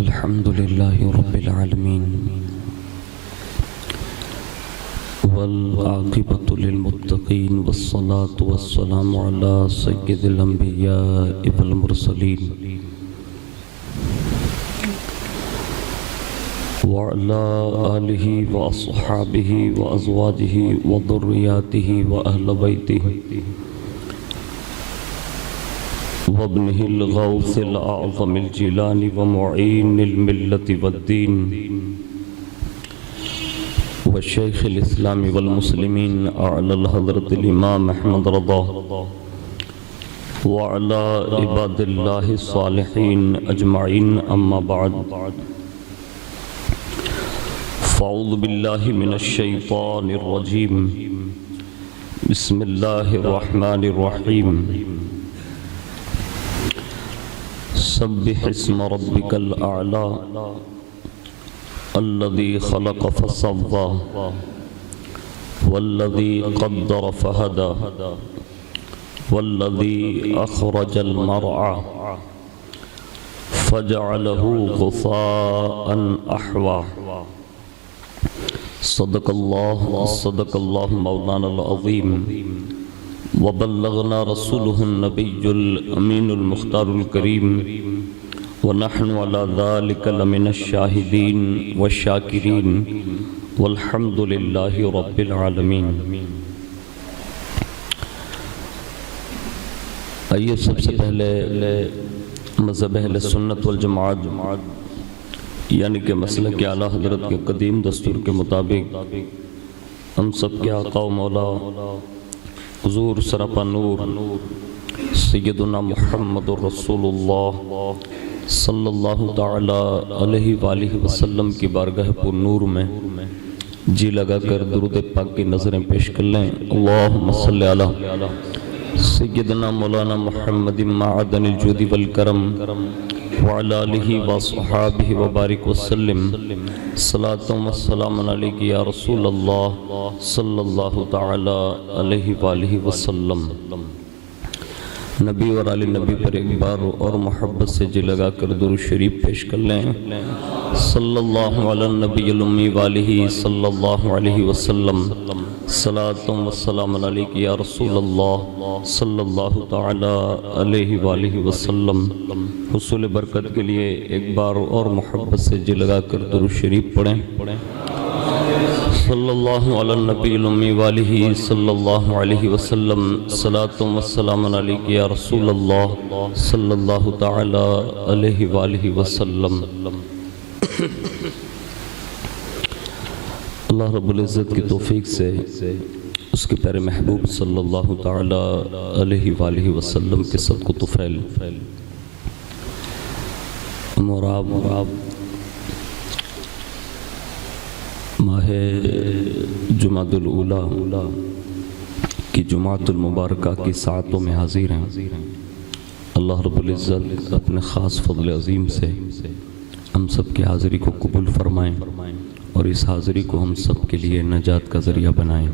الحمد لله رب العالمين والعاقبة للمتقين والصلاة والسلام على سيد الأنبياء والمرسلين وعلى آله وأصحابه وأزواجه وذرياته وأهل بيته وابنه الغوث الأعظم الجيلاني ومعين الملة والدين والشيخ الإسلام والمسلمين أعلى الحضرة الإمام أحمد رضا وعلى عباد الله الصالحين أجمعين أما بعد فأعوذ بالله من الشيطان الرجيم بسم الله الرحمن الرحيم سبح اسم ربك الأعلى الذي خلق فسوى والذي قدر فهدى والذي أخرج المرعى فجعله غثاء أحوى صدق الله مولانا العظيم وبلغنا رسوله النبي الأمين المختار الكريم ونحن على ذلك لمن الشاهدين والشاكرين والحمد لله رب العالمين. آئیے سب سے پہلے مذہب اہل سنت والجماعت یعنی کہ مسلک اعلیٰ حضرت کے قدیم دستور کے مطابق ہم سب کے آقا و مولا حضور سراپا نور سیدنا محمد رسول اللہ صلی اللہ تعالی علیہ وآلہ وسلم کی بارگاہ پر نور میں جی لگا کر درود پاک کی نظریں پیش کر لیں. اللہم صلی علی سیدنا مولانا محمد معدن الجود والکرم وعلى آلہ وصحابہ وبارک وسلم صلاۃ و سلام علیک یا رسول اللہ صلی اللہ تعالی علیہ وآلہ وسلم. نبی اور آل نبی پر ایک بار اور محبت سے جی لگا کر درود شریف پیش کر لیں. صلی اللہ علی النبی الامی وآلہ صلی اللہ علیہ وسلم صلاۃ و سلام علیک یا رسول اللہ صلی اللہ تعالی علیہ وآلہ وسلم. حصول برکت کے لیے ایک بار اور محبت سے جی لگا کر درود شریف پڑھیں. صلی اللہ علی النبی الامی وآلہ صلی اللہ علیہ وسلم صلاۃ و سلام علیک یا رسول اللہ صلی اللہ تعالی علیہ وآلہ وسلم. اللہ رب العزت کی توفیق سے اس کے پیارے محبوب صلی اللہ تعالی علیہ وآلہ وسلم کے صدق و طفیل مراب ماہ جمعۃ الاولیٰ کی جمعۃ المبارکہ کی ساعتوں میں حاضر ہیں. اللہ رب العزت اپنے خاص فضل عظیم سے ہم سب کی حاضری کو قبول فرمائیں اور اس حاضری کو ہم سب کے لیے نجات کا ذریعہ بنائیں.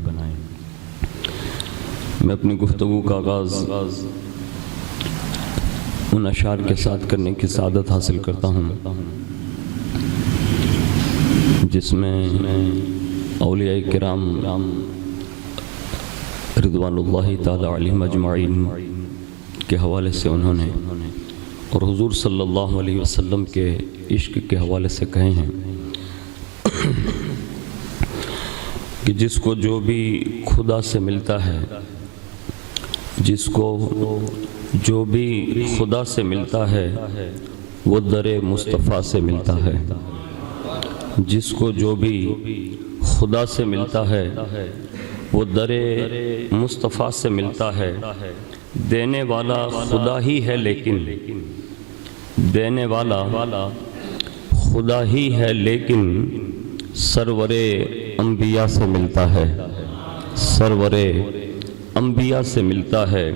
میں اپنی گفتگو کا آغاز ان اشعار کے ساتھ کرنے کی سعادت حاصل کرتا ہوں جس میں اولیاء کرام رضوان اللہ تعالی علیہم اجمعین کے حوالے سے انہوں نے اور حضور صلی اللہ علیہ وسلم کے عشق کے حوالے سے کہے ہیں کہ جس کو جو بھی خدا سے ملتا ہے جس کو جو بھی خدا سے ملتا ہے وہ در مصطفیٰ سے ملتا ہے. جس کو جو بھی خدا سے ملتا ہے وہ در مصطفیٰ سے ملتا ہے. دینے والا خدا ہی ہے لیکن دینے والا خدا ہی ہے لیکن سرور انبیاء سے ملتا ہے. سرور انبیاء سے ملتا ہے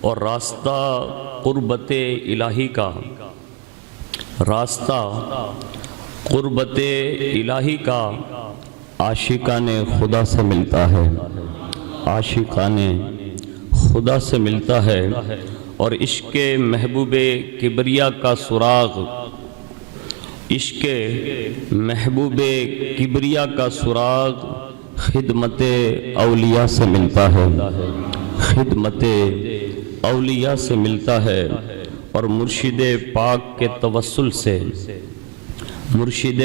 اور راستہ قربت الہی کا راستہ قربت الہی کا عاشقان خدا سے ملتا ہے. عاشقان خدا سے ملتا ہے اور عشق محبوب کبریا کا سراغ عشق محبوب کبریا کا سراغ خدمت اولیاء سے ملتا ہے، خدمت اولیاء سے ملتا ہے، اور مرشد پاک کے توسل سے، مرشد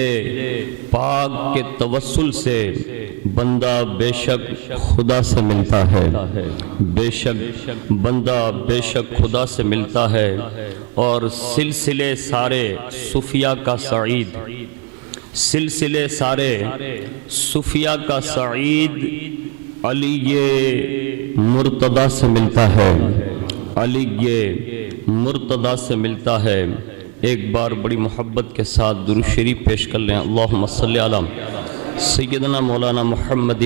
پاک کے توسل سے بندہ بے شک خدا سے ملتا ہے، بے شک بندہ بے شک خدا سے ملتا ہے۔ اور سلسلے سارے صوفیاء کا سعید، سلسلے سارے صوفیاء کا سعید علی مرتضیٰ سے ملتا ہے، علی مرتضیٰ سے ملتا ہے۔ ایک بار بڑی محبت کے ساتھ درود شریف پیش کر لیں۔ اللہم صلی علی سیدنا مولانا محمد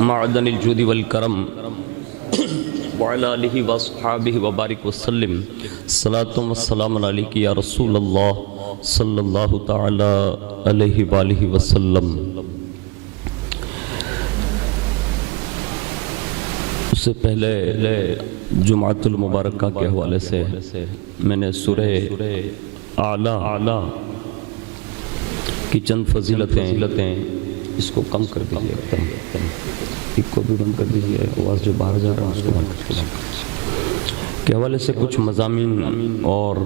معدن الجود والکرم وعلی آلہ واصحابہ وبارک وسلم۔ صلاۃ و سلام علیک یا رسول اللہ صلی اللہ تعالی علیہ وآلہ وسلم۔ اس سے پہلے جمعۃ المبارکہ کے حوالے سے میں نے سورہ اعلیٰ کی چند فضیلتیں، اس کو کم کر دیجیے، ایک کو بھی بند کر دیجیے، آواز جو باہر جا رہا ہے اس کو بند کر دیجیے، کے حوالے سے کچھ مضامین اور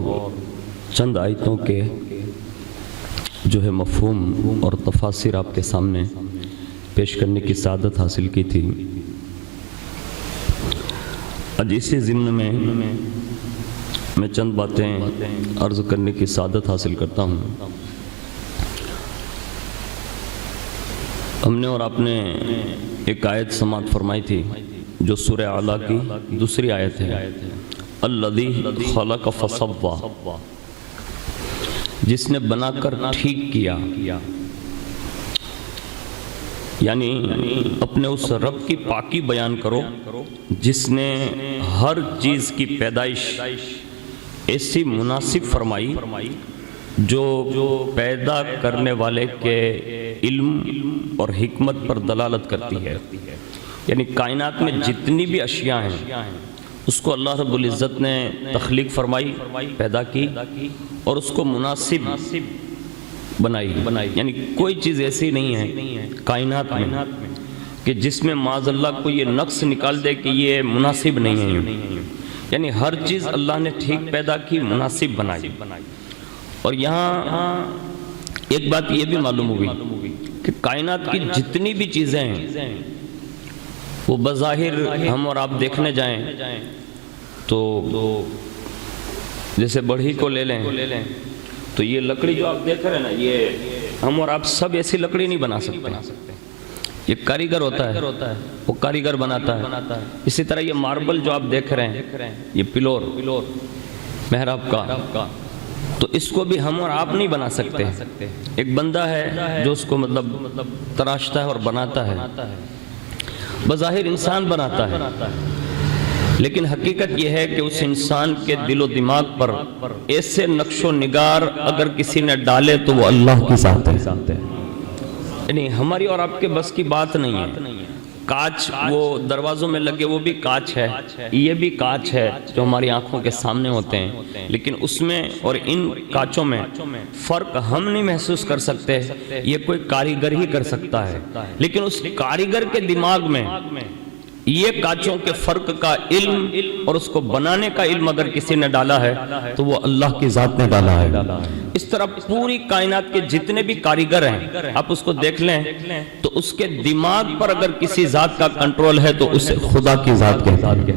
چند آیتوں کے جو ہے مفہوم اور تفاسیر آپ کے سامنے پیش کرنے کی سعادت حاصل کی تھی۔ آج اسی ضمن میں چند باتیں عرض کرنے کی سعادت حاصل کرتا ہوں۔ ہم نے اور آپ نے ایک آیت سماعت فرمائی تھی جو سورہ اعلیٰ کی دوسری آیت ہے، الذی خلق فسوی، جس نے بنا کر ٹھیک کیا، یعنی اپنے اس رب کی پاکی بیان کرو جس نے ہر چیز کی پیدائش ایسی مناسب فرمائی جو پیدا کرنے والے کے علم اور حکمت پر دلالت کرتی ہے۔ یعنی کائنات میں جتنی بھی اشیاء ہیں اس کو اللہ رب العزت نے تخلیق فرمائی، پیدا کی، اور اس کو مناسب بنائی۔ یعنی کوئی چیز ایسی نہیں ہے کائنات میں کہ جس میں معاذ اللہ کو یہ نقص نکال دے کہ یہ مناسب نہیں ہے۔ یعنی ہر چیز اللہ نے ٹھیک پیدا کی، مناسب بنائی۔ اور یہاں ایک بات یہ بھی معلوم ہوئی کہ کائنات کی جتنی بھی چیزیں ہیں وہ بظاہر ہم اور آپ دیکھنے جائیں تو جیسے بڑھئی کو لے لیں تو یہ لکڑی جو آپ دیکھ رہے ہیں نا، یہ ہم اور آپ سب ایسی لکڑی نہیں بنا سکتے، یہ کاریگر ہوتا ہے، وہ کاریگر بناتا ہے۔ اسی طرح یہ ماربل جو آپ دیکھ رہے ہیں، یہ پلور محراب کا، تو اس کو بھی ہم اور آپ نہیں بنا سکتے، ایک بندہ ہے جو اس کو مطلب تراشتا ہے اور بناتا ہے، بظاہر انسان بناتا ہے، لیکن حقیقت یہ ہے کہ اس انسان کے دل و دماغ پر ایسے نقش و نگار اگر کسی نے ڈالے تو وہ اللہ کی ذات ہے۔ یعنی ہماری اور آپ کے بس کی بات نہیں ہے۔ کانچ وہ دروازوں میں لگے وہ بھی کانچ ہے، یہ بھی کانچ ہے جو ہماری آنکھوں کے سامنے ہوتے ہیں، لیکن اس میں اور ان کانچوں میں فرق ہم نہیں محسوس کر سکتے، یہ کوئی کاریگر ہی کر سکتا ہے۔ لیکن اس کاریگر کے دماغ میں یہ کانچوں کے فرق کا علم اور اس کو بنانے کا علم اگر کسی نے ڈالا ہے تو وہ اللہ کی ذات نے ڈالا ہے۔ اس طرح پوری کائنات کے جتنے بھی کاریگر ہیں آپ اس کو دیکھ لیں تو اس کے دماغ پر اگر کسی ذات کا کنٹرول ہے تو اسے خدا کی ذات کہتا ہے۔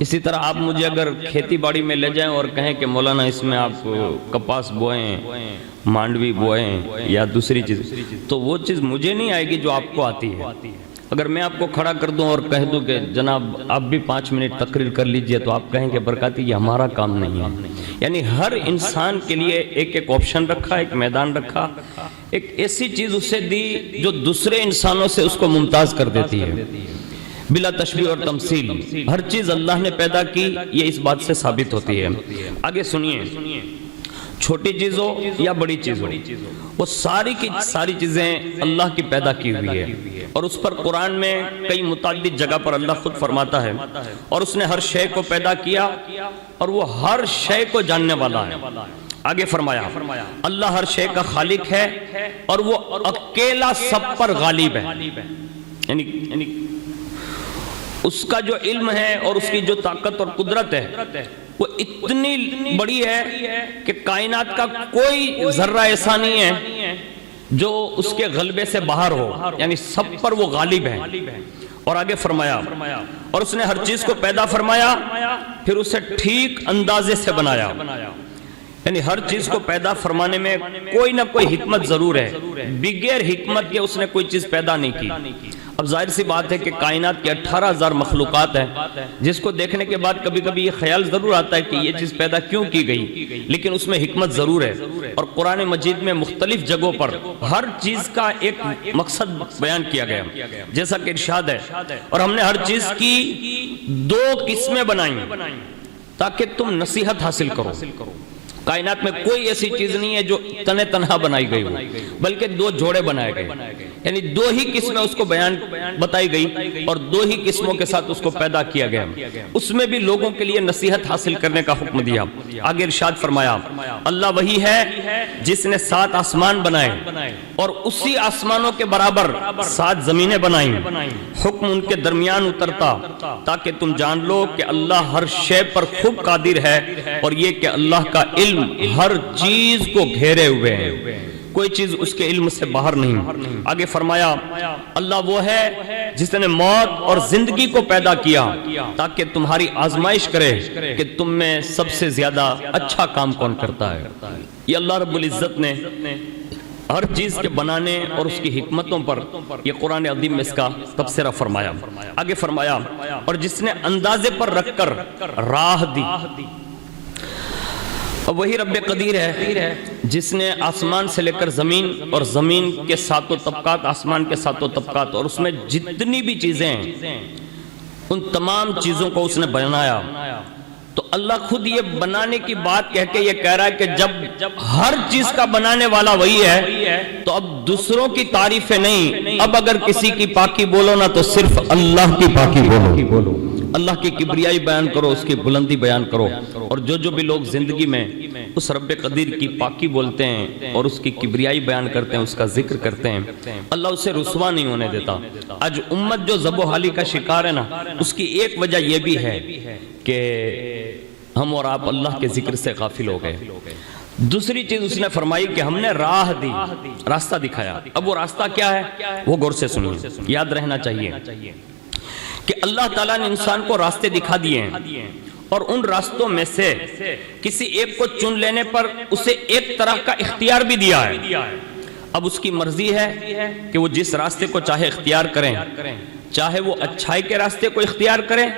اسی طرح آپ مجھے اگر کھیتی باڑی میں لے جائیں اور کہیں کہ مولانا اس میں آپ کپاس بوئیں، مانڈوی بوئیں یا دوسری چیز، تو وہ چیز مجھے نہیں آئے گی جو آپ کو آتی ہے۔ اگر میں آپ کو کھڑا کر دوں اور کہہ دوں کہ جناب آپ بھی 5 منٹ تقریر کر لیجئے تو آپ کہیں کہ برکاتی یہ ہمارا کام نہیں ہے۔ یعنی ہر انسان کے لیے ایک ایک آپشن رکھا، ایک میدان رکھا، ایک ایسی چیز اسے دی جو دوسرے انسانوں سے اس کو ممتاز کر دیتی ہے، بلا تشبیہ اور تمثیل۔ ہر چیز اللہ نے پیدا کی، یہ اس بات سے ثابت ہوتی ہے۔ آگے سنیے، چھوٹی چیز ہو یا بڑی چیز ہو، وہ ساری کی ساری چیزیں اللہ کی پیدا کی ہوئی ہے، اور اس پر قرآن میں کئی متعدد جگہ پر اللہ خود فرماتا ہے، اور اس نے ہر شے کو پیدا کیا اور وہ ہر شے کو جاننے والا ہے۔ آگے فرمایا اللہ ہر شے کا خالق ہے اور وہ اکیلا سب پر غالب ہے، یعنی اس کا جو علم ہے اور اس کی جو طاقت اور قدرت ہے وہ اتنی بڑی ہے کہ کائنات کا کوئی ذرہ ایسا نہیں ہے جو اس کے غلبے سے باہر ہو، یعنی سب پر وہ غالب ہے۔ اور آگے فرمایا اور اس نے ہر چیز کو پیدا فرمایا پھر اسے ٹھیک اندازے سے بنایا، یعنی ہر چیز کو پیدا فرمانے میں کوئی نہ کوئی حکمت ضرور ہے، بغیر حکمت کے اس نے کوئی چیز پیدا نہیں کی۔ اب ظاہر سی بات ہے کہ کائنات کی 18,000 مخلوقات ہیں، جس کو دیکھنے کے بعد کبھی کبھی یہ خیال ضرور آتا ہے کہ یہ چیز پیدا کیوں کی گئی، لیکن اس میں حکمت ضرور ہے۔ اور قرآن مجید میں مختلف جگہوں پر ہر چیز کا ایک مقصد بیان کیا گیا، جیسا کہ ارشاد ہے اور ہم نے ہر چیز کی 2 قسمیں بنائیں تاکہ تم نصیحت حاصل کرو۔ کائنات میں کوئی ایسی چیز نہیں ہے جو تنہا بنائی گئی ہو، بلکہ 2 جوڑے بنائے گئے، یعنی 2 ہی قسمیں اس کو بتائی گئی اور 2 ہی قسموں کے ساتھ اس کو پیدا کیا گیا، اس میں بھی لوگوں کے لیے نصیحت حاصل کرنے کا حکم دیا۔ آگے ارشاد فرمایا اللہ وہی ہے جس نے 7 آسمان بنائے اور اسی آسمانوں کے برابر 7 زمینیں بنائیں، حکم ان کے درمیان اترتا تاکہ تم جان لو کہ اللہ ہر شے پر خوب قادر ہے، اور یہ کہ اللہ کا علم ہر چیز کو گھیرے ہوئے ہیں، کوئی چیز اس کے علم سے باہر نہیں۔ آگے فرمایا اللہ وہ ہے جس نے موت اور زندگی کو پیدا کیا تاکہ تمہاری آزمائش کرے کہ تم میں سب سے زیادہ اچھا کام کون کرتا ہے۔ یہ اللہ رب العزت نے ہر چیز کے بنانے اور اس کی حکمتوں پر یہ قرآن عظیم میں اس کا تبصرہ فرمایا۔ آگے فرمایا اور جس نے اندازے پر رکھ کر راہ دی، اور وہی رب قدیر ہے جس نے آسمان سے لے کر زمین اور زمین کے 7 طبقات، آسمان کے 7 طبقات اور اس میں جتنی بھی چیزیں ہیں ان تمام چیزوں کو اس نے بنایا۔ تو اللہ خود یہ بنانے کی بات کہہ کے یہ کہہ رہا ہے کہ جب ہر چیز کا بنانے والا وہی ہے تو اب دوسروں کی تعریفیں نہیں، اب اگر کسی کی پاکی بولو نا تو صرف اللہ کی پاکی بولو، اللہ کی کبریائی بیان کرو، اس کی بلندی بیان کرو۔ اور جو بھی لوگ زندگی میں اس رب قدیر کی پاکی بولتے ہیں اور اس کی کبریائی بیان کرتے ہیں، اس کا ذکر کرتے ہیں، اللہ اسے رسوا نہیں ہونے دیتا۔ آج امت جو ذب و حالی کا شکار ہے نا، اس کی ایک وجہ یہ بھی ہے کہ ہم اور آپ اللہ کے ذکر سے غافل ہو گئے۔ دوسری چیز اس نے فرمائی کہ ہم نے راہ دی، راستہ دکھایا۔ اب وہ راستہ کیا ہے وہ غور سے سنیے، یاد رہنا چاہیے کہ اللہ تعالیٰ نے انسان کو راستے دکھا دیے ہیں اور ان راستوں میں سے کسی ایک کو چن لینے پر اسے ایک طرح کا اختیار بھی دیا ہے۔ اب اس کی مرضی ہے کہ وہ جس راستے کو چاہے اختیار کریں، چاہے وہ اچھائی کے راستے کو اختیار کریں،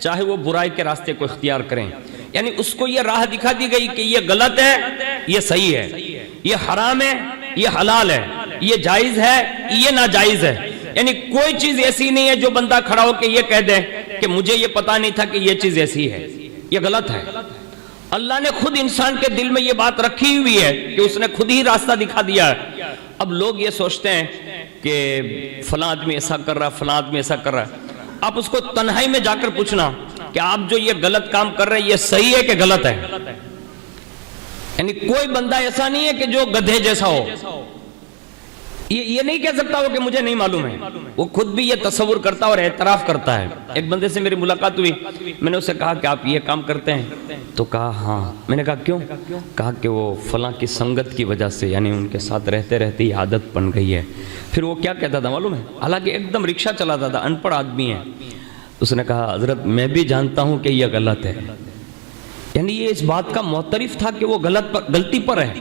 چاہے وہ برائی کے راستے کو اختیار کریں۔ یعنی اس کو یہ راہ دکھا دی گئی کہ یہ غلط ہے، یہ صحیح ہے، یہ حرام ہے، یہ حلال ہے، یہ جائز ہے، یہ ناجائز ہے۔ یعنی کوئی چیز ایسی نہیں ہے جو بندہ کھڑا ہو کے یہ کہہ دے کہ مجھے یہ پتا نہیں تھا کہ یہ چیز ایسی ہے، یہ غلط ہے۔ اللہ نے خود انسان کے دل میں یہ بات رکھی ہوئی ہے کہ اس نے خود ہی راستہ دکھا دیا ہے۔ اب لوگ یہ سوچتے ہیں کہ فلاں آدمی ایسا کر رہا ہے، فلاں آدمی ایسا کر رہا ہے۔ آپ اس کو تنہائی میں جا کر پوچھنا کہ آپ جو یہ غلط کام کر رہے ہیں یہ صحیح ہے کہ غلط ہے۔ یعنی کوئی بندہ ایسا نہیں ہے کہ جو گدھے جیسا ہو، یہ نہیں کہہ سکتا ہو کہ مجھے نہیں معلوم ہے، وہ خود بھی یہ تصور کرتا اور اعتراف کرتا ہے۔ ایک بندے سے میری ملاقات ہوئی، میں نے اسے کہا کہ آپ یہ کام کرتے ہیں؟ تو کہا ہاں۔ میں نے کہا کیوں؟ کہا کہ وہ فلاں کی سنگت کی وجہ سے، یعنی ان کے ساتھ رہتے رہتے یہ عادت بن گئی ہے۔ پھر وہ کیا کہتا تھا معلوم ہے؟ حالانکہ ایک دم رکشہ چلاتا تھا، ان پڑھ آدمی ہے۔ اس نے کہا حضرت میں بھی جانتا ہوں کہ یہ غلط ہے، یعنی یہ اس بات کا معترف تھا کہ وہ غلطی پر ہے،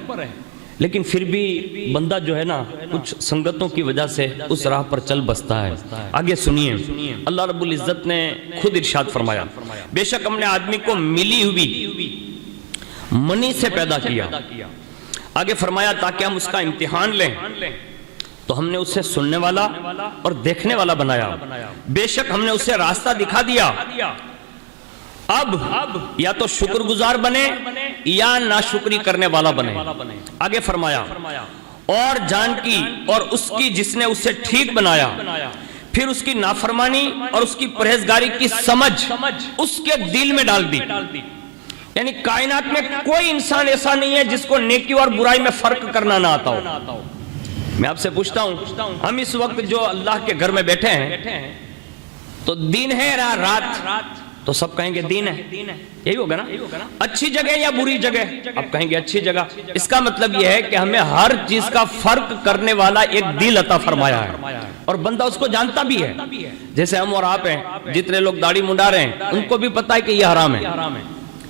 لیکن پھر بھی بندہ جو ہے نا کچھ سنگتوں کی وجہ سے اس راہ پر چل بستا ہے۔ آگے سنیے، اللہ رب العزت نے خود ارشاد فرمایا بے شک ہم نے آدمی کو ملی ہوئی منی سے پیدا کیا۔ آگے فرمایا تاکہ ہم اس کا امتحان لیں، تو ہم نے اسے سننے والا اور دیکھنے والا بنایا، بے شک ہم نے اسے راستہ دکھا دیا۔ اب یا تو شکر گزار بنے یا ناشکری کرنے والا بنے۔ آگے فرمایا اور جان کی اور اس کی جس نے اسے ٹھیک بنایا، پھر اس کی نافرمانی اور اس کی پرہیزگاری کی سمجھ اس کے دل میں ڈال دی، یعنی کائنات میں کوئی انسان ایسا نہیں ہے جس کو نیکی اور برائی میں فرق کرنا نہ آتا ہو۔ میں آپ سے پوچھتا ہوں، ہم اس وقت جو اللہ کے گھر میں بیٹھے ہیں تو دن ہے رات تو سب کہیں گے دین ہے، یہی ہوگا نا؟ اچھی جگہ یا بری جگہ؟ اب کہیں گے اچھی جگہ۔ اس کا مطلب یہ ہے کہ ہمیں ہر چیز کا فرق کرنے والا ایک دل عطا فرمایا ہے اور بندہ اس کو جانتا بھی ہے۔ جیسے ہم اور آپ ہیں، جتنے لوگ داڑھی منڈا رہے ہیں ان کو بھی پتا ہے کہ یہ حرام ہے،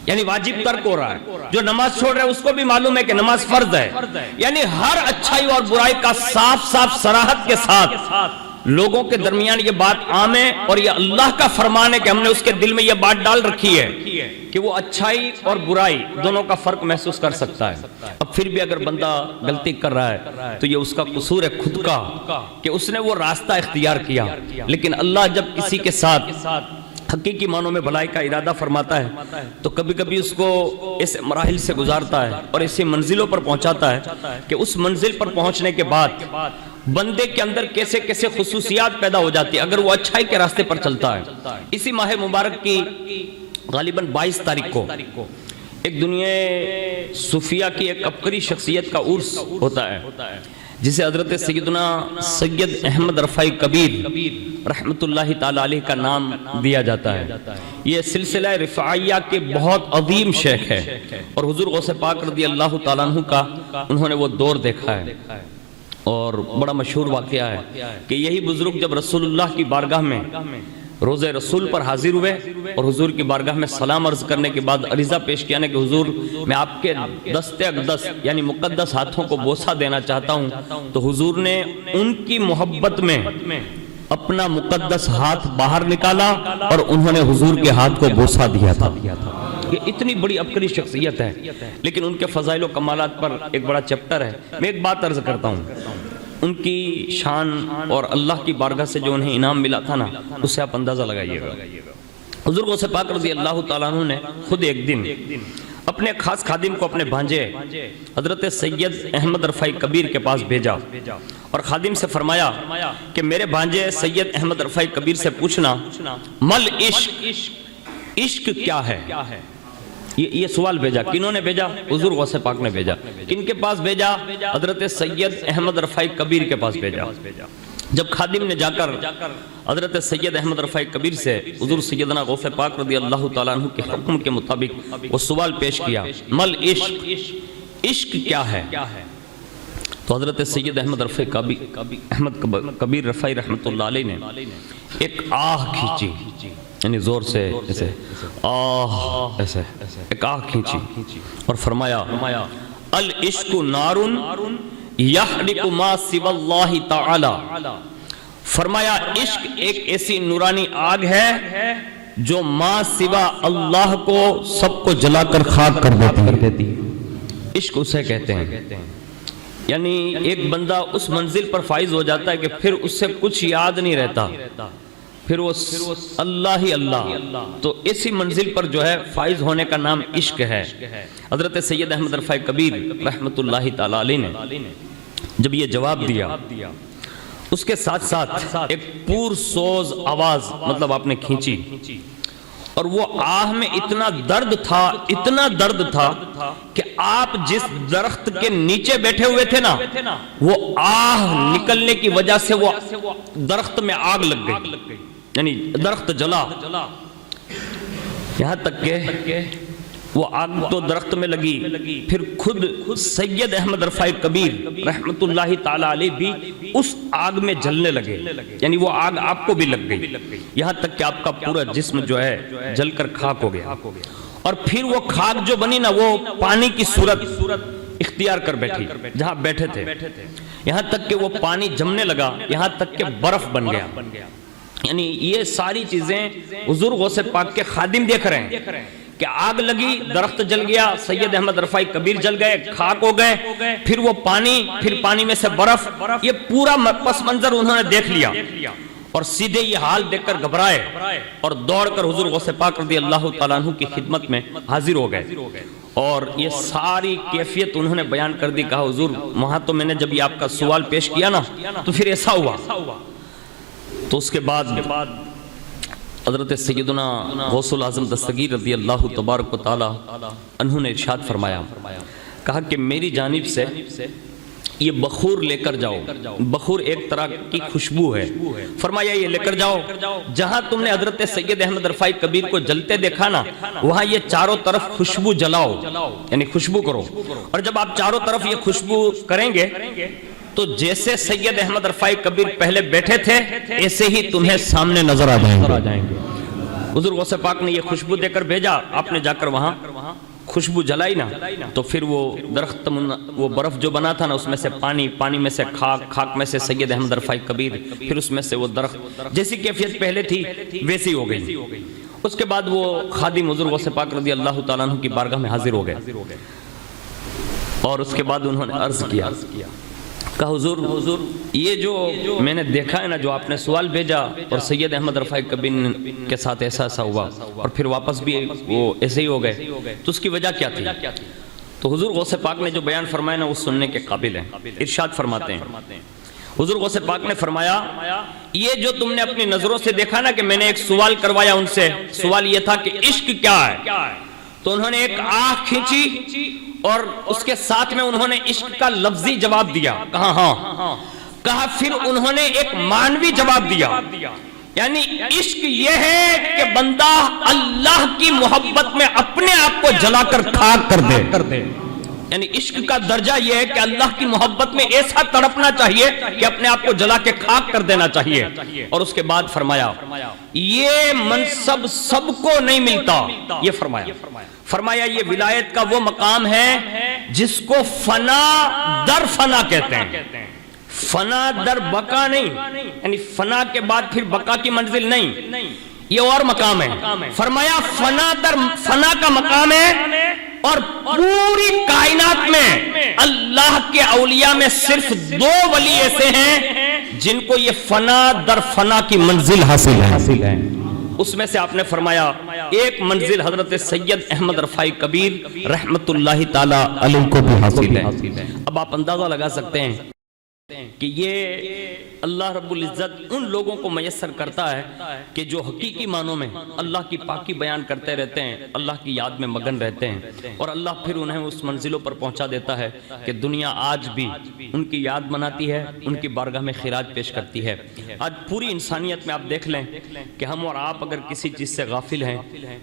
یعنی واجب ترک ہو رہا ہے۔ جو نماز چھوڑ رہے ہیں اس کو بھی معلوم ہے کہ نماز فرض ہے۔ یعنی ہر اچھائی اور برائی کا صاف صراحت کے ساتھ لوگوں کے درمیان یہ بات عام ہے، اور یہ اللہ کا فرمان ہے کہ ہم نے اس کے دل میں یہ بات ڈال رکھی ہے کہ وہ اچھائی اور برائی دونوں کا فرق محسوس کر سکتا ہے۔ اب پھر بھی اگر بندہ غلطی کر رہا ہے تو یہ اس کا قصور ہے خود کا کہ اس نے وہ راستہ اختیار کیا، لیکن اللہ جب کسی کے ساتھ حقیقی معنوں میں بھلائی کا ارادہ فرماتا ہے تو کبھی کبھی اس کو اس مراحل سے گزارتا ہے اور اسی منزلوں پر پہنچاتا ہے کہ اس منزل پر پہنچنے کے بعد بندے کے اندر کیسے کیسے خصوصیات پیدا ہو جاتی ہے اگر وہ اچھائی کے راستے پر چلتا ہے۔ اسی ماہ مبارک کی غالباً 22 تاریخ کو ایک دنیا صوفیہ کی ایک عبقری شخصیت کا عرس ہوتا ہے جسے حضرت سیدنا سید احمد رفاعی کبیر رحمت اللہ تعالی علیہ کا نام دیا جاتا ہے۔ یہ سلسلہ رفاعیہ کے بہت عظیم شیخ ہے اور حضور غوث پاک رضی اللہ تعالیٰ عنہ کا انہوں نے وہ دور دیکھا ہے، اور بڑا مشہور واقعہ ہے کہ یہی بزرگ جب رسول اللہ کی بارگاہ میں روزہ رسول پر حاضر ہوئے اور حضور کی بارگاہ میں سلام عرض کرنے کے بعد عریضہ پیش کیا کہ حضور میں آپ کے دست اقدس یعنی مقدس ہاتھوں کو بوسہ دینا چاہتا ہوں، تو حضور نے ان کی محبت میں اپنا مقدس ہاتھ باہر نکالا اور انہوں نے حضور کے ہاتھ کو بوسہ دیا تھا۔ یہ اتنی بڑی عبقری شخصیت ہے، لیکن ان کے فضائل و کمالات پر ایک بڑا چیپٹر ہے۔ میں ایک بات عرض کرتا ہوں، ان کی شان اور اللہ کی بارگاہ سے جو انہیں انعام ملا تھا نا، اس سے آپ اندازہ لگائیے گا۔ حضور غوث پاک رضی اللہ تعالیٰ عنہ نے خود ایک دن اپنے خاص خادم کو اپنے بھانجے حضرت سید احمد رفاعی کبیر کے پاس بھیجا اور خادم سے فرمایا کہ میرے بھانجے سید احمد رفاعی کبیر سے پوچھنا مل عشق، عشق کیا ہے؟ یہ سوال بھیجا۔ کنہوں نے بھیجا؟ حضور غوث پاک نے بھیجا۔ کن کے پاس بھیجا؟ حضرت سید احمد رفاعی کبیر کے پاس بھیجا۔ جب خادم نے جا کر حضرت سید احمد رفاعی کبیر سے حضور سیدنا غوث پاک رضی اللہ تعالیٰ عنہ کے حکم کے مطابق وہ سوال پیش کیا، مل عشق، عشق کیا ہے؟ تو حضرت سید احمد رفاعی کبیر رفاعی رحمت اللہ علیہ نے ایک آہ کھینچی، یعنی زور سے ایسے آہ، ایسے ایک آہ کھینچی اور فرمایا العشق نار یحرق ما سوى اللہ تعالی۔ فرمایا عشق ایک ایسی نورانی آگ ہے جو ما سوا اللہ کو سب کو جلا کر خاک کر دیتی ہے۔ عشق اسے کہتے ہیں، یعنی ایک بندہ اس منزل پر فائز ہو جاتا ہے کہ پھر اس سے کچھ یاد نہیں رہتا، پھر وہ اللہ ہی اللہ۔ تو اسی منزل پر جو ہے فائز ہونے کا نام عشق ہے۔ حضرت سید احمد رفاعی کبیر رحمت اللہ تعالی علیہ نے جب یہ جواب دیا، اس کے ساتھ ساتھ ایک پور سوز آواز مطلب آپ نے کھینچی، اور وہ آہ میں اتنا درد تھا کہ آپ جس درخت کے نیچے بیٹھے ہوئے تھے نا، وہ آہ نکلنے کی وجہ سے وہ درخت میں آگ لگ گئی، یعنی درخت جلا، یہاں تک کہ وہ آگ تو درخت میں لگی، پھر خود سید احمد رفاعی کبیر رحمت اللہ تعالی علیہ بھی اس آگ میں جلنے لگے، یعنی وہ آگ آپ کو بھی لگ گئی، یہاں تک کہ آپ کا پورا جسم جو ہے جل کر خاک ہو گیا، اور پھر وہ خاک جو بنی نا وہ پانی کی صورت اختیار کر بیٹھی جہاں بیٹھے تھے، یہاں تک کہ وہ پانی جمنے لگا، یہاں تک کہ برف بن گیا۔ یعنی یہ ساری چیزیں حضور غوث پاک کے خادم دیکھ رہے ہیں کہ آگ لگی، درخت جل گیا، سید احمد رفاعی کبیر جل گئے، خاک ہو گئے، پھر وہ پانی، پھر پانی میں سے برف، یہ پورا پس منظر انہوں نے دیکھ لیا اور سیدھے یہ حال دیکھ کر گھبرائے اور دوڑ کر حضور غوث پاک رضی اللہ تعالیٰ عنہ کی خدمت میں حاضر ہو گئے اور یہ ساری کیفیت انہوں نے بیان کر دی۔ کہا حضور وہاں تو میں نے جب یہ آپ کا سوال پیش کیا نا تو پھر ایسا ہوا، تو اس کے بعد حضرت سیدنا غوث العظم دستگیر رضی اللہ تبارک و تعالی عنہ نے ارشاد فرمایا، کہا کہ میری جانب سے یہ بخور لے کر جاؤ، بخور ایک طرح کی خوشبو ہے، فرمایا یہ لے کر جاؤ، جہاں تم نے حضرت سید احمد رفاعی کبیر کو جلتے دیکھا نا، وہاں یہ چاروں طرف خوشبو جلاؤ، یعنی خوشبو کرو، اور جب آپ چاروں طرف یہ خوشبو کریں گے تو جیسے سید احمد رفاعی کبیر پہلے بیٹھے تھے ایسے ہی تمہیں سامنے نظر آ جائیں گے۔ حضور غوث پاک نے یہ خوشبو دے کر بھیجا، آپ نے جا کر وہاں خوشبو جلائی نا، تو پھر وہ درخت، وہ برف جو بنا تھا نا، اس میں سے پانی، پانی میں سے خاک، خاک میں سے سید احمد رفاعی کبیر، پھر اس میں سے وہ درخت، جیسی کیفیت پہلے تھی ویسی ہو گئی۔ اس کے بعد وہ خادم حضور غوث پاک رضی اللہ تعالیٰ عنہ کی بارگاہ میں حاضر ہو گئے، اور اس کے بعد انہوں نے عرض کیا، کہا حضور یہ جو میں نے دیکھا ہے نا، جو آپ نے سوال بھیجا اور سید احمد رفاعی کبیر کے ساتھ ایسا ہوا اور پھر واپس بھی وہ ایسے ہی ہو گئے، تو اس کی وجہ کیا تھی؟ تو حضور غوث پاک نے جو بیان فرمایا نا وہ سننے کے قابل ہیں۔ ارشاد فرماتے ہیں حضور غوث پاک نے فرمایا، یہ جو تم نے اپنی نظروں سے دیکھا نا، کہ میں نے ایک سوال کروایا ان سے، سوال یہ تھا کہ عشق کیا ہے، تو انہوں نے ایک آنکھ کھینچی اور اس کے ساتھ میں انہوں نے عشق کا لفظی جواب دیا، کہا ہاں، کہا پھر انہوں نے ایک معنوی جواب دیا، یعنی عشق یہ ہے کہ بندہ اللہ کی محبت میں اپنے آپ کو جلا کر خاک کر دے، یعنی عشق کا درجہ یہ ہے کہ اللہ کی محبت میں ایسا تڑپنا چاہیے کہ اپنے آپ کو جلا کے خاک کر دینا چاہیے۔ اور اس کے بعد فرمایا یہ منصب سب کو نہیں ملتا، یہ فرمایا یہ ولایت کا وہ مقام ہے جس کو فنا در فنا کہتے ہیں، فنا در بقا نہیں، یعنی فنا کے بعد پھر بقا کی منزل نہیں، یہ اور مقام ہے۔ فرمایا فنا در فنا کا مقام ہے، اور پوری کائنات میں اللہ کے اولیاء میں صرف 2 ولی ایسے ہیں جن کو یہ فنا در فنا کی منزل حاصل ہے۔ اس میں سے آپ نے فرمایا ایک منزل حضرت سید احمد رفاعی کبیر رحمت اللہ تعالی علیہ کو بھی حاصل ہے۔ اب آپ اندازہ لگا سکتے ہیں کہ یہ اللہ رب العزت ان لوگوں کو میسر کرتا ہے کہ جو حقیقی معنوں میں اللہ کی پاکی بیان کرتے رہتے ہیں، اللہ کی یاد میں مگن رہتے ہیں، اور اللہ پھر انہیں اس منزلوں پر پہنچا دیتا ہے کہ دنیا آج بھی ان کی یاد مناتی ہے، ان کی بارگاہ میں خراج پیش کرتی ہے۔ آج پوری انسانیت میں آپ دیکھ لیں کہ ہم اور آپ اگر کسی چیز سے غافل ہیں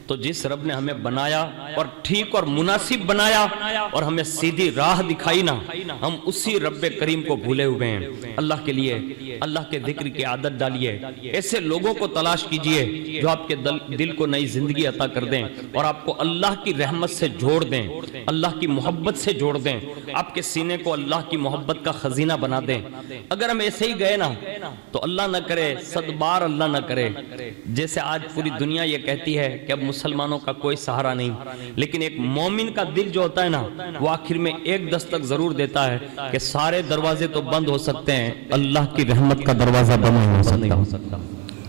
تو جس رب نے ہمیں بنایا اور ٹھیک اور مناسب بنایا اور ہمیں سیدھی راہ دکھائی نا، ہم اسی رب کریم کو بھولے ہوئے ہیں۔ اللہ کے لیے اللہ کے ذکر کی عادت ڈالیے، ایسے لوگوں کو تلاش کیجئے جو آپ کے دل کو نئی زندگی عطا کر دیں اور آپ کو اللہ کی رحمت سے جوڑ دیں، اللہ کی محبت سے جوڑ دیں، آپ کے سینے کو اللہ کی محبت کا خزینہ بنا دیں۔ اگر ہم ایسے ہی گئے نا تو اللہ نہ کرے، صد بار اللہ نہ کرے، جیسے آج پوری دنیا یہ کہتی ہے کہ اب مسلمانوں کا کوئی سہارا نہیں، لیکن ایک مومن کا دل جو ہوتا ہے نا وہ آخر میں ایک دستک ضرور دیتا ہے کہ سارے دروازے تو بند ہو سکتے ہیں، اللہ کی رحمت کا دروازہ بند نہیں ہو سکتا۔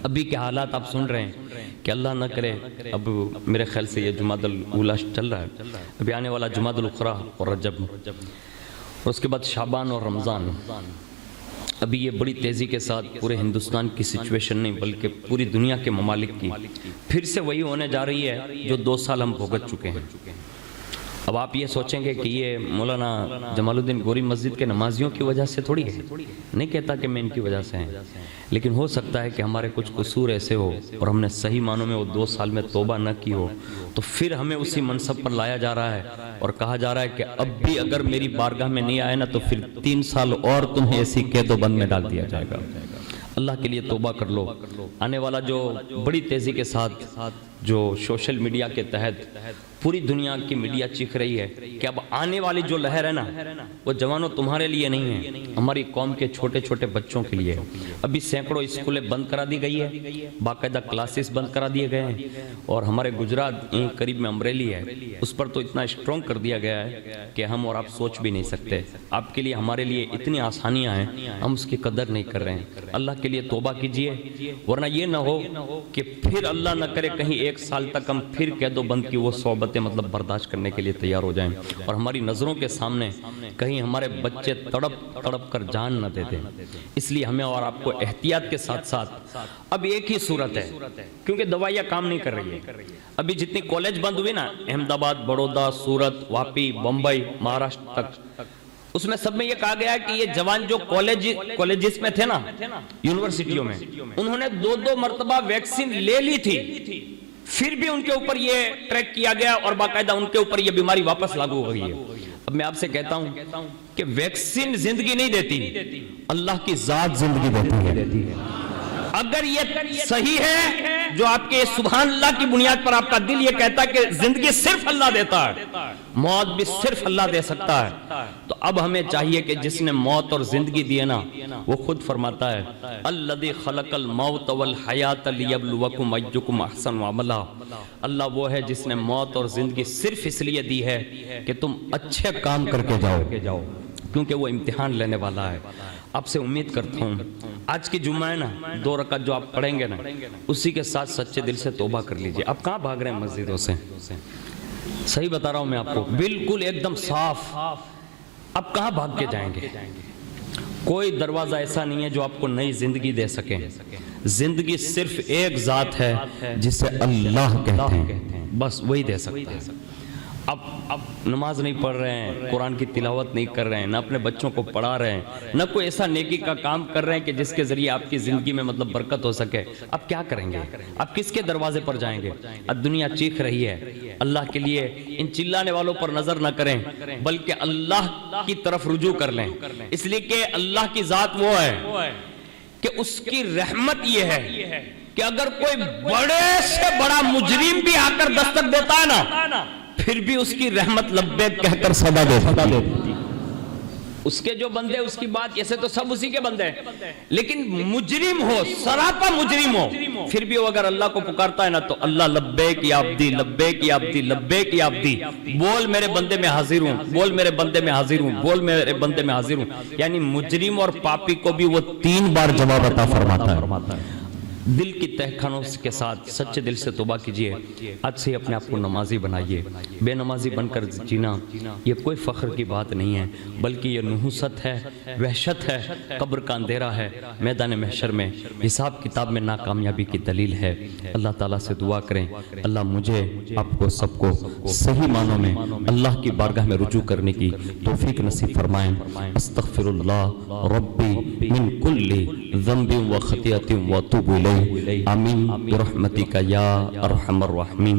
ابھی کے حالات آپ سن رہے ہیں کہ اللہ نہ کرے، اب میرے خیال سے یہ جمعہ الاولیٰ چل رہا ہے، ابھی آنے والا جمعہ الاخری اور رجب، اور اس کے بعد شعبان اور رمضان، ابھی یہ بڑی تیزی کے ساتھ پورے ہندوستان کی سچویشن نہیں بلکہ پوری دنیا کے ممالک کی پھر سے وہی ہونے جا رہی ہے جو 2 سال ہم بھگت چکے ہیں۔ اب آپ یہ سوچیں گے کہ یہ مولانا جمال الدین گوری مسجد کے نمازیوں کی وجہ سے تھوڑی ہے، نہیں کہتا کہ میں ان کی وجہ سے ہیں، لیکن ہو سکتا ہے کہ ہمارے کچھ قصور ایسے ہو اور ہم نے صحیح معنوں میں وہ 2 سال میں توبہ نہ کی ہو، تو پھر ہمیں اسی منصب پر لایا جا رہا ہے اور کہا جا رہا ہے کہ اب بھی اگر میری بارگاہ میں نہیں آئے نا تو پھر 3 سال اور تمہیں ایسی قید و بند میں ڈال دیا جائے گا۔ اللہ کے لیے توبہ کر لو۔ آنے والا جو بڑی تیزی کے ساتھ جو سوشل میڈیا کے تحت پوری دنیا کی میڈیا چیخ رہی ہے کہ اب آنے والی جو لہر ہے نا وہ جوانوں تمہارے لیے نہیں ہے، ہماری قوم کے چھوٹے چھوٹے بچوں کے لیے۔ ابھی سینکڑوں اسکولیں بند کرا دی گئی ہے، باقاعدہ کلاسز بند کرا دیے گئے ہیں، اور ہمارے گجرات قریب میں امریلی ہے، اس پر تو اتنا اسٹرانگ کر دیا گیا ہے کہ ہم اور آپ سوچ بھی نہیں سکتے۔ آپ کے لیے ہمارے لیے اتنی آسانیاں ہیں، ہم اس کی قدر نہیں کر رہے ہیں۔ اللہ کے لیے توبہ کیجئے، ورنہ یہ نہ ہو کہ پھر اللہ نہ کرے کہیں 1 سال تک ہم پھر قید و بند کی وہ صحبت صحبتیں مطلب برداشت کرنے کے لیے تیار ہو جائیں، اور ہماری نظروں کے سامنے کہیں ہمارے بچے تڑپ کر جان نہ دے دیں۔ اس لیے ہمیں اور آپ کو احتیاط کے ساتھ ساتھ اب ایک ہی صورت ہے، کیونکہ دوائیاں کام نہیں کر رہی ہیں۔ ابھی جتنی کالج بند ہوئی نا، احمد آباد، بڑودہ، سورت، واپی، بمبئی، مہاراشٹر تک، اس میں سب میں یہ کہا گیا کہ یہ جوان جو کالجز میں تھے نا، یونیورسٹیوں میں، انہوں نے 2 مرتبہ ویکسین لے لی تھی، پھر بھی ان کے اوپر یہ ٹریک کیا گیا اور باقاعدہ ان کے اوپر یہ بیماری واپس لاگو ہو گئی ہے۔ اب میں آپ سے کہتا ہوں کہ ویکسین زندگی نہیں دیتی، اللہ کی ذات زندگی دیتی ہے۔ اگر یہ صحیح ہے جو آپ کے سبحان اللہ کی بنیاد پر آپ کا دل یہ کہتا ہے کہ زندگی صرف اللہ دیتا ہے، موت بھی صرف اللہ دے سکتا ہے، تو اب ہمیں چاہیے کہ جس نے موت اور زندگی دی ہے نا، وہ خود فرماتا ہے الذی خلق الموت والحیات لیبلوکم ایکم احسن عملا۔ اللہ وہ ہے جس نے موت اور زندگی صرف اس لیے دی ہے کہ تم اچھے کام کر کے جاؤ، کیونکہ وہ امتحان لینے والا ہے۔ آپ سے امید کرتا ہوں آج کی جمعہ ہے نا، 2 رکعت جو آپ پڑھیں گے نا، اسی کے ساتھ سچے دل سے توبہ کر لیجئے۔ آپ کہاں بھاگ رہے ہیں مسجدوں سے؟ صحیح بتا رہا ہوں میں آپ کو، بالکل ایک دم صاف۔ آپ کہاں بھاگ کے جائیں گے؟ کوئی دروازہ ایسا نہیں ہے جو آپ کو نئی زندگی دے سکے۔ زندگی صرف ایک ذات ہے جسے اللہ کہتے ہیں، بس وہی دے سکتا ہے۔ اب نماز نہیں پڑھ رہے ہیں، قرآن کی تلاوت نہیں کر رہے ہیں، نہ اپنے بچوں کو پڑھا رہے ہیں، نہ کوئی ایسا نیکی کا کام کر رہے ہیں کہ جس کے ذریعے آپ کی زندگی میں مطلب برکت ہو سکے، اب کیا کریں گے؟ اب کس کے دروازے پر جائیں گے؟ اب دنیا چیخ رہی ہے، اللہ کے لیے ان چلانے والوں پر نظر نہ کریں بلکہ اللہ کی طرف رجوع کر لیں، اس لیے کہ اللہ کی ذات وہ ہے کہ اس کی رحمت یہ ہے کہ اگر کوئی بڑے سے بڑا مجرم بھی آ کر دستک دیتا ہے نا، پھر بھی اس کی رحمت لبیک کہہ کر صدا دیتی۔ اس کے جو بندے اس کی بات، ایسے تو سب اسی کے بندے ہیں، لیکن مجرم ہو، سراپا مجرم ہو، پھر بھی وہ اگر اللہ کو پکارتا ہے نا تو اللہ لبیک یا عبدی، لبیک یا عبدی، لبیک یا عبدی، بول میرے بندے میں حاضر ہوں، بول میرے بندے میں حاضر ہوں، بول میرے بندے میں حاضر ہوں۔ یعنی مجرم اور پاپی کو بھی وہ 3 بار جواب عطا فرماتا ہے۔ دل کی تہخانوں کے ساتھ سچے دل سے توبہ کیجئے، آج سے اپنے آپ کو نمازی بنائیے۔ بے نمازی بن کر جینا یہ کوئی فخر کی بات نہیں ہے، بلکہ یہ نحوست ہے، وحشت ہے، قبر کا اندھیرا ہے، میدان محشر میں حساب کتاب میں ناکامیابی کی دلیل ہے۔ اللہ تعالیٰ سے دعا کریں اللہ مجھے آپ کو سب کو صحیح معنوں میں اللہ کی بارگاہ میں رجوع کرنے کی توفیق نصیب فرمائیں۔ استغفر اللہ ربی من کل ذنب و خطیئۃ و اتوب الیہ، آمین برحمتک یا ارحم الراحمین۔